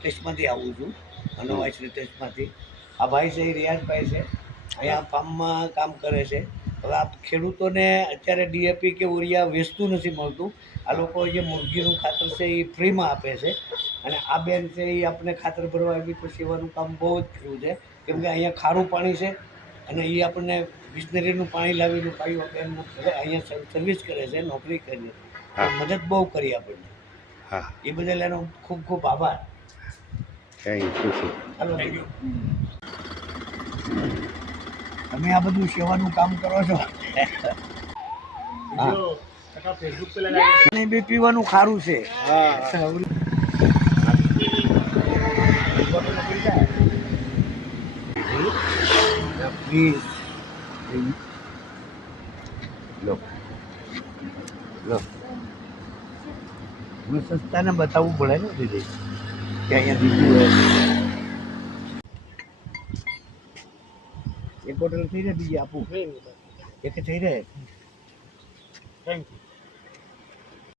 ટેસ્ટમાંથી આવું છું, અનવાસની ટેસ્ટમાંથી. આ ભાઈ છે એ રિયાઝભાઈ છે, અહીંયા ફાર્મમાં કામ કરે છે. હવે આ ખેડૂતોને અત્યારે ડીએપી કે ઉરિયા વેચતું નથી મળતું. આ લોકો જે મુરગીનું ખાતર છે એ ફ્રીમાં આપે છે. અને આ બેન છે એ આપણે ખાતર ભરવા આવી તો સેવાનું કામ બહુ જ કર્યું છે, કેમ કે અહીંયા ખારું પાણી છે અને એ આપણને બિસ્લેરીનું પાણી લાવીને ભાઈઓ બેન અહીંયા સર્વિસ કરે છે, નોકરી કરી મદદ બહુ કરી આપણને. હા, એ બદલ એનો ખૂબ ખૂબ આભાર. Thank you. Thank you. તમે આ બધું સેવાનું કામ કરો છો. પાણી બી પીવાનું ખારું છે. પ્લીઝ લો લો. હું સસ્તાને બતાવવું પડે ને દીદી કે અહીંયા દીધું હોય. એક બોટલ થઈ રહે, બીજી આપું એક થઈ રહે. Thank you.